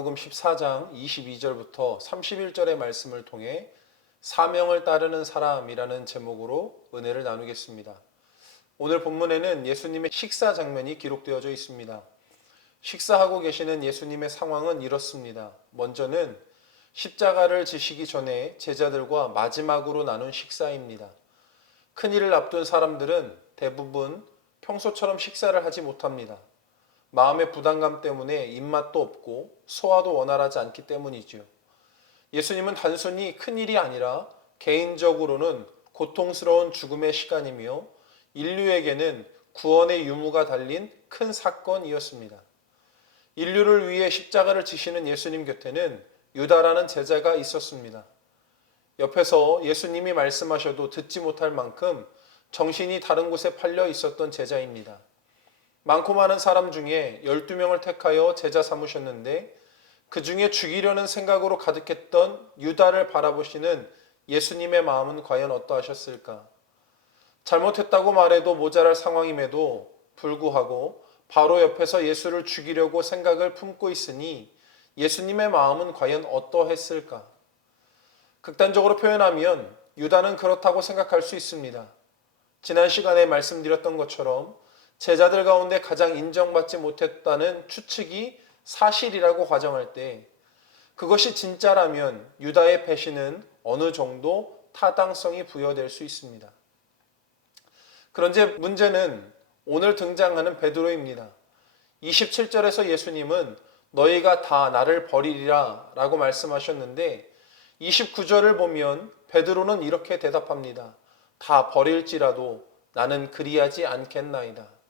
마가복음 14장 22절부터 31절의 말씀을 통해 사명을 따르는 사람이라는 제목으로 은혜를 나누겠습니다. 오늘 본문에는 예수님의 식사 장면이 기록되어져 있습니다. 식사하고 계시는 예수님의 상황은 이렇습니다. 먼저는 십자가를 지시기 전에 제자들과 마지막으로 나눈 식사입니다. 큰일을 앞둔 사람들은 대부분 평소처럼 식사를 하지 못합니다. 마음의 부담감 때문에 입맛도 없고 소화도 원활하지 않기 때문이지요. 예수님은 단순히 큰일이 아니라 개인적으로는 고통스러운 죽음의 시간이며 인류에게는 구원의 유무가 달린 큰 사건이었습니다. 인류를 위해 십자가를 지시는 예수님 곁에는 유다라는 제자가 있었습니다. 옆에서 예수님이 말씀하셔도 듣지 못할 만큼 정신이 다른 곳에 팔려 있었던 제자입니다. 많고 많은 사람 중에 12명을 택하여 제자 삼으셨는데 그 중에 죽이려는 생각으로 가득했던 유다를 바라보시는 예수님의 마음은 과연 어떠하셨을까? 잘못했다고 말해도 모자랄 상황임에도 불구하고 바로 옆에서 예수를 죽이려고 생각을 품고 있으니 예수님의 마음은 과연 어떠했을까? 극단적으로 표현하면 유다는 그렇다고 생각할 수 있습니다. 지난 시간에 말씀드렸던 것처럼 제자들 가운데 가장 인정받지 못했다는 추측이 사실이라고 가정할 때 그것이 진짜라면 유다의 배신은 어느 정도 타당성이 부여될 수 있습니다. 그런데 문제는 오늘 등장하는 베드로입니다. 27절에서 예수님은 너희가 다 나를 버리리라 라고 말씀하셨는데 29절을 보면 베드로는 이렇게 대답합니다. 다 버릴지라도 나는 그리하지 않겠나이다.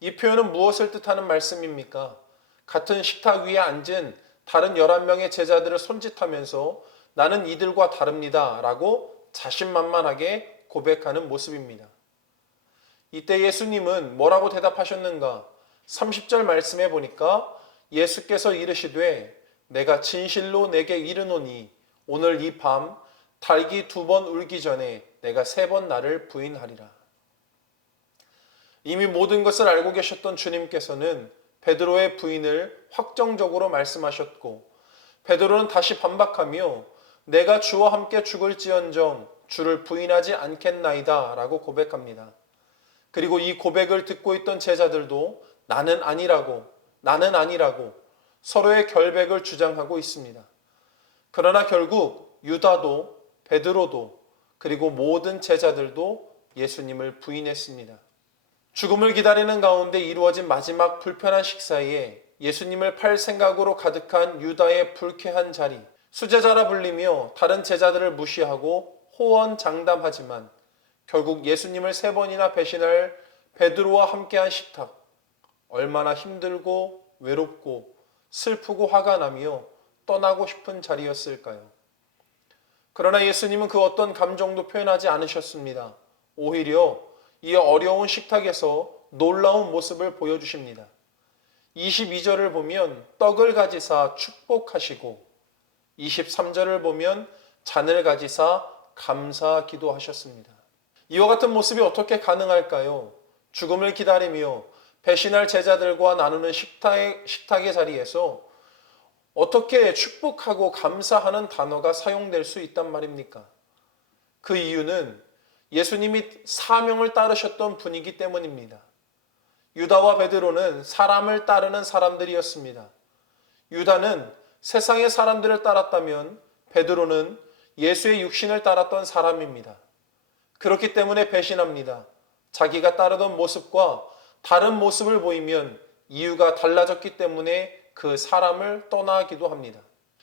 이 표현은 무엇을 뜻하는 말씀입니까? 같은 식탁 위에 앉은 다른 11명의 제자들을 손짓하면서 나는 이들과 다릅니다 라고 자신만만하게 고백하는 모습입니다. 이때 예수님은 뭐라고 대답하셨는가? 30절 말씀해 보니까 예수께서 이르시되 내가 진실로 내게 이르노니 오늘 이 밤 닭이 2번 울기 전에 내가 3번 나를 부인하리라. 이미 모든 것을 알고 계셨던 주님께서는 베드로의 부인을 확정적으로 말씀하셨고 베드로는 다시 반박하며 내가 주와 함께 죽을지언정 주를 부인하지 않겠나이다 라고 고백합니다. 그리고 이 고백을 듣고 있던 제자들도 나는 아니라고 서로의 결백을 주장하고 있습니다. 그러나 결국 유다도 베드로도 그리고 모든 제자들도 예수님을 부인했습니다. 죽음을 기다리는 가운데 이루어진 마지막 불편한 식사에 예수님을 팔 생각으로 가득한 유다의 불쾌한 자리, 수제자라 불리며 다른 제자들을 무시하고 호언장담하지만 결국 예수님을 3번이나 배신할 베드로와 함께한 식탁, 얼마나 힘들고 외롭고 슬프고 화가 나며 떠나고 싶은 자리였을까요? 그러나 예수님은 그 어떤 감정도 표현하지 않으셨습니다. 오히려 이 어려운 식탁에서 놀라운 모습을 보여주십니다. 22절을 보면 떡을 가지사 축복하시고 23절을 보면 잔을 가지사 감사 기도하셨습니다. 이와 같은 모습이 어떻게 가능할까요? 죽음을 기다리며 배신할 제자들과 나누는 식탁의 자리에서 어떻게 축복하고 감사하는 단어가 사용될 수 있단 말입니까? 그 이유는 예수님이 사명을 따르셨던 분이기 때문입니다. 유다와 베드로는 사람을 따르는 사람들이었습니다. 유다는 세상의 사람들을 따랐다면 베드로는 예수의 육신을 따랐던 사람입니다. 그렇기 때문에 배신합니다. 자기가 따르던 모습과 다른 모습을 보이면 이유가 달라졌기 때문에 그 사람을 떠나기도 합니다.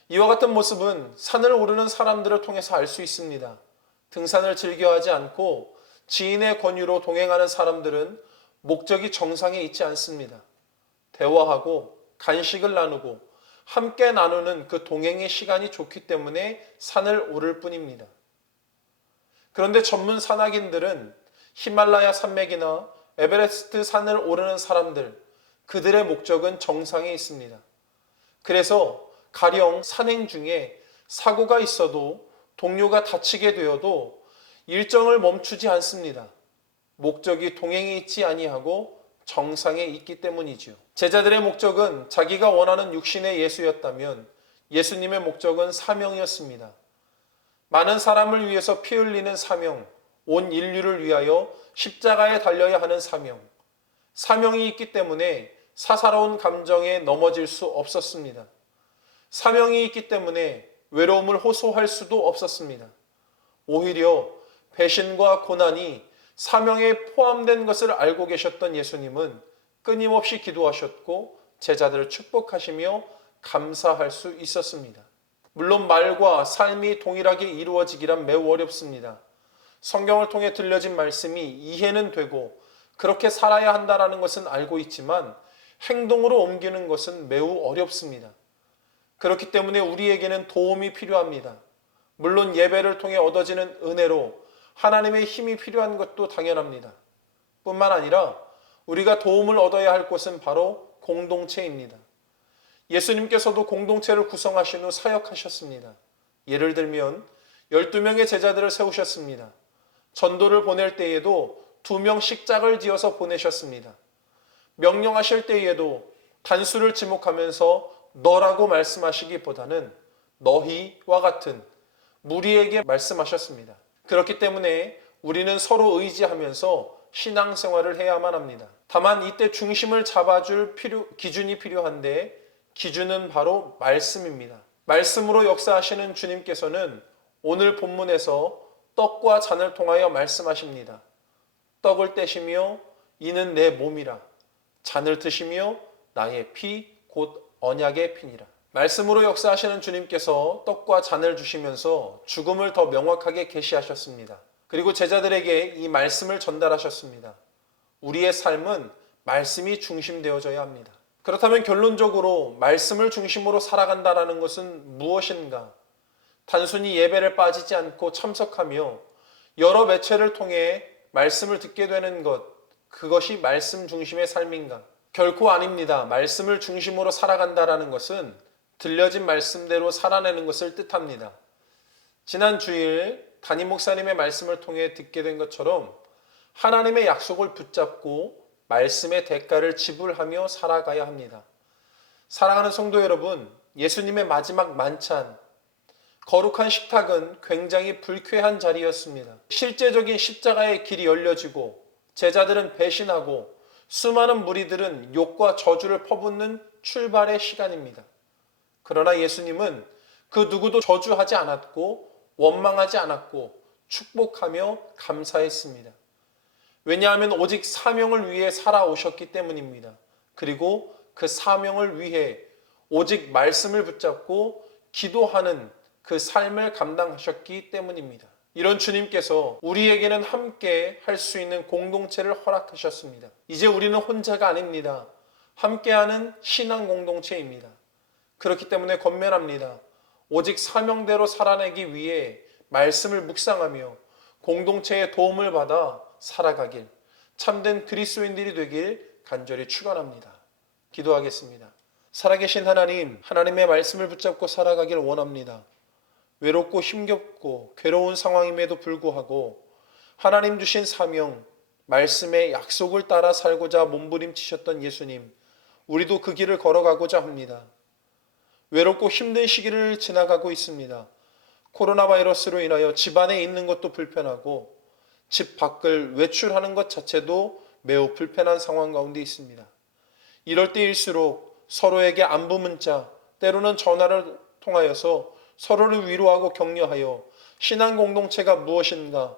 이와 같은 모습은 산을 오르는 사람들을 통해서 알 수 있습니다. 등산을 즐겨하지 않고 지인의 권유로 동행하는 사람들은 목적이 정상에 있지 않습니다. 대화하고 간식을 나누고 함께 나누는 그 동행의 시간이 좋기 때문에 산을 오를 뿐입니다. 그런데 전문 산악인들은 히말라야 산맥이나 에베레스트 산을 오르는 사람들, 그들의 목적은 정상에 있습니다. 그래서 가령 산행 중에 사고가 있어도 동료가 다치게 되어도 일정을 멈추지 않습니다. 목적이 동행에 있지 아니하고 정상에 있기 때문이지요. 제자들의 목적은 자기가 원하는 육신의 예수였다면 예수님의 목적은 사명이었습니다. 많은 사람을 위해서 피 흘리는 사명, 온 인류를 위하여 십자가에 달려야 하는 사명. 사명이 있기 때문에 사사로운 감정에 넘어질 수 없었습니다. 사명이 있기 때문에 외로움을 호소할 수도 없었습니다. 오히려 배신과 고난이 사명에 포함된 것을 알고 계셨던 예수님은 끊임없이 기도하셨고 제자들을 축복하시며 감사할 수 있었습니다. 물론 말과 삶이 동일하게 이루어지기란 매우 어렵습니다. 성경을 통해 들려진 말씀이 이해는 되고 그렇게 살아야 한다는 것은 알고 있지만 행동으로 옮기는 것은 매우 어렵습니다. 그렇기 때문에 우리에게는 도움이 필요합니다. 물론 예배를 통해 얻어지는 은혜로 하나님의 힘이 필요한 것도 당연합니다. 뿐만 아니라 우리가 도움을 얻어야 할 곳은 바로 공동체입니다. 예수님께서도 공동체를 구성하신 후 사역하셨습니다. 예를 들면 12명의 제자들을 세우셨습니다. 전도를 보낼 때에도 2명씩 짝을 지어서 보내셨습니다. 명령하실 때에도 단수를 지목하면서 너라고 말씀하시기보다는 너희와 같은 무리에게 말씀하셨습니다. 그렇기 때문에 우리는 서로 의지하면서 신앙생활을 해야만 합니다. 다만 이때 중심을 잡아줄 기준이 필요한데 기준은 바로 말씀입니다. 말씀으로 역사하시는 주님께서는 오늘 본문에서 떡과 잔을 통하여 말씀하십니다. 떡을 떼시며 이는 내 몸이라, 잔을 드시며 나의 피 곧 언약의 피니라. 말씀으로 역사하시는 주님께서 떡과 잔을 주시면서 죽음을 더 명확하게 계시하셨습니다. 그리고 제자들에게 이 말씀을 전달하셨습니다. 우리의 삶은 말씀이 중심되어져야 합니다. 그렇다면 결론적으로 말씀을 중심으로 살아간다는 것은 무엇인가? 단순히 예배를 빠지지 않고 참석하며 여러 매체를 통해 말씀을 듣게 되는 것, 그것이 말씀 중심의 삶인가? 결코 아닙니다. 말씀을 중심으로 살아간다는 것은 들려진 말씀대로 살아내는 것을 뜻합니다. 지난 주일 담임 목사님의 말씀을 통해 듣게 된 것처럼 하나님의 약속을 붙잡고 말씀의 대가를 지불하며 살아가야 합니다. 사랑하는 성도 여러분, 예수님의 마지막 만찬, 거룩한 식탁은 굉장히 불쾌한 자리였습니다. 실제적인 십자가의 길이 열려지고 제자들은 배신하고 수많은 무리들은 욕과 저주를 퍼붓는 출발의 시간입니다. 그러나 예수님은 그 누구도 저주하지 않았고 원망하지 않았고 축복하며 감사했습니다. 왜냐하면 오직 사명을 위해 살아오셨기 때문입니다. 그리고 그 사명을 위해 오직 말씀을 붙잡고 기도하는 그 삶을 감당하셨기 때문입니다. 이런 주님께서 우리에게는 함께 할 수 있는 공동체를 허락하셨습니다. 이제 우리는 혼자가 아닙니다. 함께하는 신앙 공동체입니다. 그렇기 때문에 권면합니다. 오직 사명대로 살아내기 위해 말씀을 묵상하며 공동체의 도움을 받아 살아가길, 참된 그리스도인들이 되길 간절히 축원합니다. 기도하겠습니다. 살아계신 하나님, 하나님의 말씀을 붙잡고 살아가길 원합니다. 외롭고 힘겹고 괴로운 상황임에도 불구하고 하나님 주신 사명, 말씀의 약속을 따라 살고자 몸부림치셨던 예수님, 우리도 그 길을 걸어가고자 합니다. 외롭고 힘든 시기를 지나가고 있습니다. 코로나 바이러스로 인하여 집 안에 있는 것도 불편하고 집 밖을 외출하는 것 자체도 매우 불편한 상황 가운데 있습니다. 이럴 때일수록 서로에게 안부 문자, 때로는 전화를 통하여서 서로를 위로하고 격려하여 신앙 공동체가 무엇인가,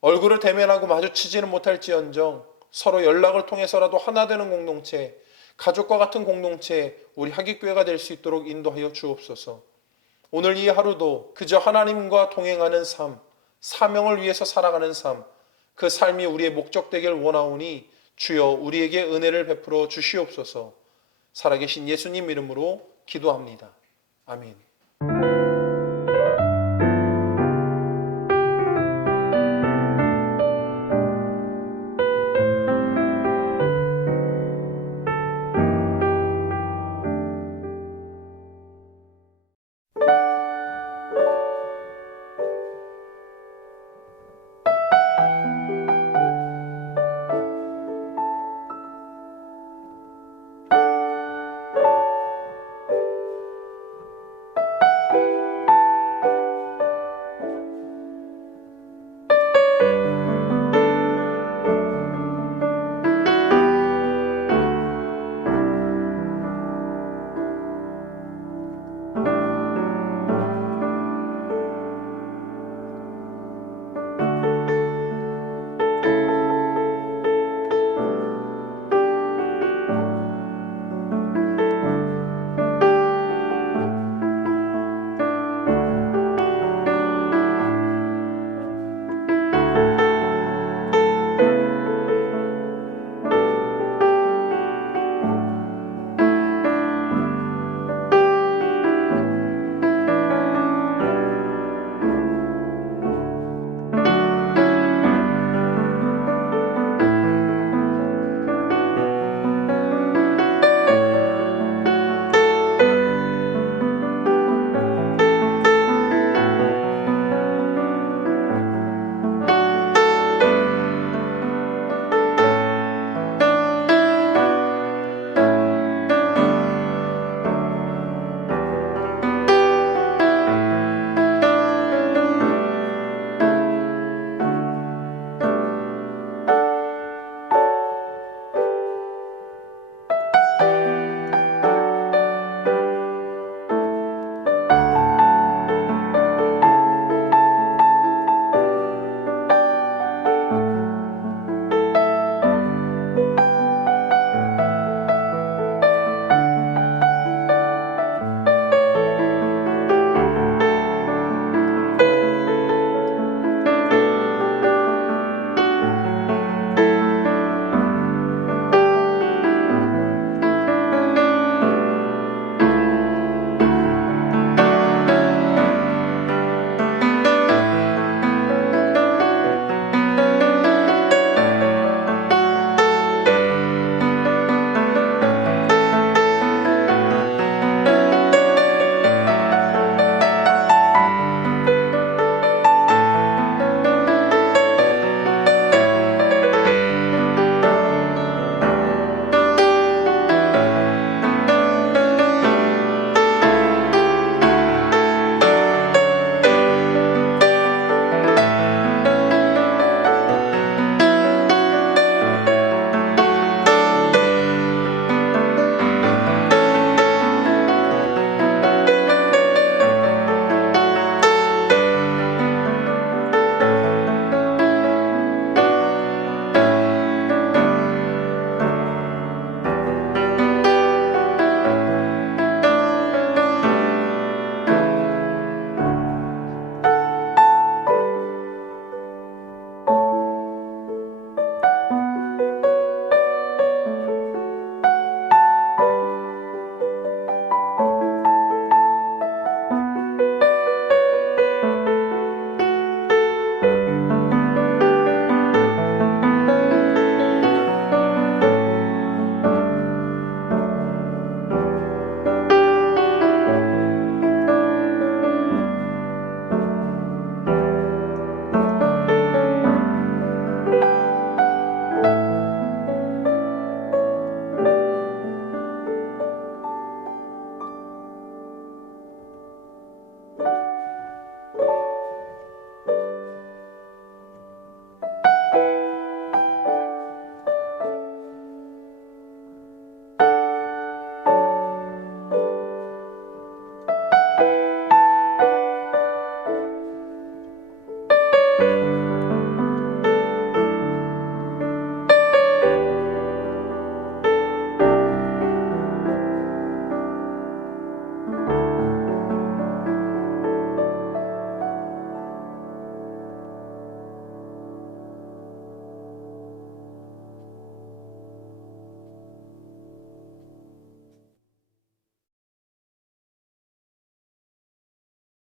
얼굴을 대면하고 마주치지는 못할지언정 서로 연락을 통해서라도 하나 되는 공동체, 가족과 같은 공동체, 우리 하깃교회가 될 수 있도록 인도하여 주옵소서. 오늘 이 하루도 그저 하나님과 동행하는 삶, 사명을 위해서 살아가는 삶, 그 삶이 우리의 목적 되길 원하오니 주여 우리에게 은혜를 베풀어 주시옵소서. 살아계신 예수님 이름으로 기도합니다. 아멘.